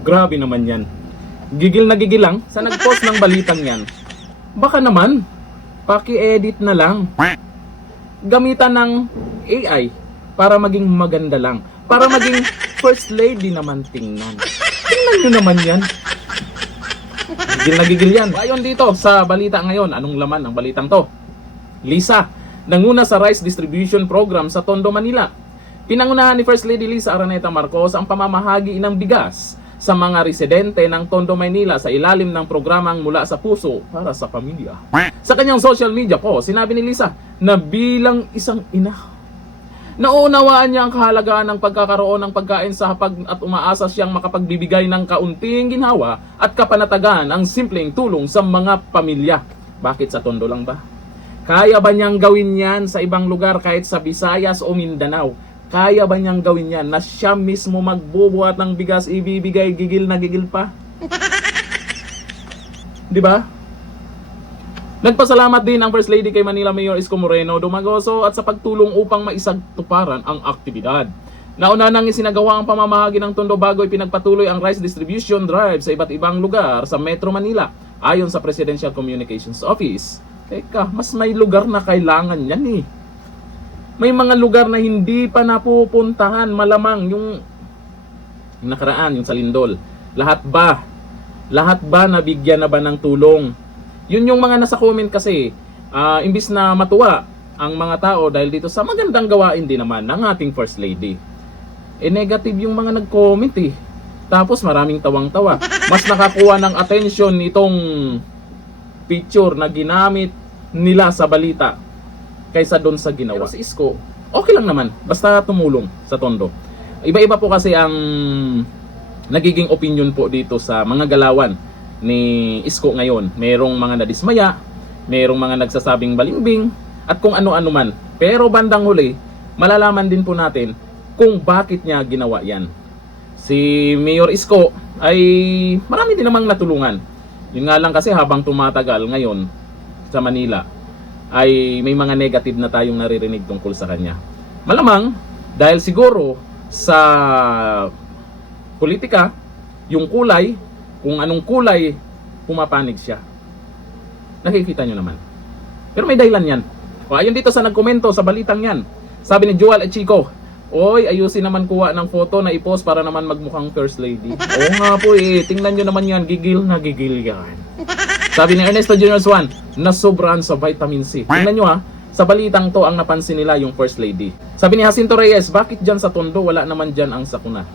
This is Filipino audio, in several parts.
Grabe naman yan. Gigil na gigil lang sa nag-post ng balitang yan. Baka naman, paki-edit na lang. Gamitan ng AI para maging maganda lang. Para maging first lady naman tingnan. Tingnan nyo naman yan. Gigil na gigil yan. Ayon dito sa balita ngayon, anong laman ng balitang to? Lisa, nanguna sa rice distribution program sa Tondo, Manila. Pinangunahan ni First Lady Lisa Araneta Marcos ang pamamahagi ng bigas sa mga residente ng Tondo, Manila sa ilalim ng programang Mula sa Puso para sa Pamilya. Sa kanyang social media po, sinabi ni Lisa na bilang isang ina, nauunawaan niya ang kahalagaan ng pagkakaroon ng pagkain sa hapag at umaasa siyang makapagbibigay ng kaunting ginhawa at kapanatagan ang simpleng tulong sa mga pamilya. Bakit sa Tondo lang ba? Kaya ba niyang gawin yan sa ibang lugar kahit sa Visayas o Mindanao? Kaya ba niyang gawin yan na siya mismo magbubuhat ng bigas, ibibigay, gigil na gigil pa? Di ba? Nagpasalamat din ang First Lady kay Manila Mayor Isko Moreno Dumagoso at sa pagtulong upang maisagtuparan ang aktibidad. Nauna nang isinagawa ang pamamahagi ng Tondo bago ipinagpatuloy ang rice distribution drive sa iba't ibang lugar sa Metro Manila ayon sa Presidential Communications Office. Teka, mas may lugar na kailangan yan eh. May mga lugar na hindi pa napupuntahan, malamang yung nakaraan, yung sa Lindol. Lahat ba nabigyan na ba ng tulong? Yun yung mga nasa comment kasi, imbis na matuwa ang mga tao dahil dito sa magandang gawain din naman ng ating First Lady. Negative yung mga nag-comment eh. Tapos maraming tawang-tawa. Mas nakakuha ng attention itong picture na ginamit nila sa balita kaysa doon sa ginawa. Pero si Isko, okay lang naman. Basta tumulong sa Tondo. Iba-iba po kasi ang nagiging opinion po dito sa mga galawan ni Isko ngayon. Merong mga nadismaya, merong mga nagsasabing balimbing, at kung ano-ano man. Pero bandang huli, malalaman din po natin kung bakit niya ginawa yan. Si Mayor Isko ay marami din namang natulungan. Yun nga lang kasi habang tumatagal ngayon sa Manila, ay may mga negative na tayong naririnig tungkol sa kanya. Malamang, dahil siguro sa politika, yung kulay, kung anong kulay, pumapanig siya. Nakikita nyo naman. Pero may dahilan yan. O, ayun dito sa nagkomento sa balitang yan. Sabi ni Joel Chico, oy, ayusin naman kuha ng photo na i-post para naman magmukhang First Lady. Oo nga po eh, tingnan nyo naman yan, gigil na gigil yan. Sabi ni Ernesto Junior Swan, nasobrahan sa vitamin C. Tingnan nyo ha, sa balitang to ang napansin nila yung First Lady. Sabi ni Jacinto Reyes, bakit dyan sa Tondo wala naman dyan ang sakuna?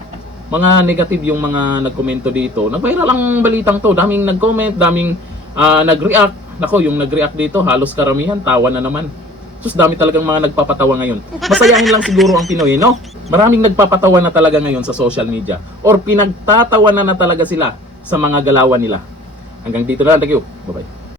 Mga negative yung mga nagkomento dito. Nag-viral ang balitang to, daming nag-comment, daming nag-react. Nako, yung nag-react dito, halos karamihan, tawa na naman. Sus, dami talagang mga nagpapatawa ngayon. Masayahin lang siguro ang Pinoy, no? Maraming nagpapatawa na talaga ngayon sa social media. Or pinagtatawa na talaga sila sa mga galawan nila. Hanggang dito na lang. Thank you. Bye-bye.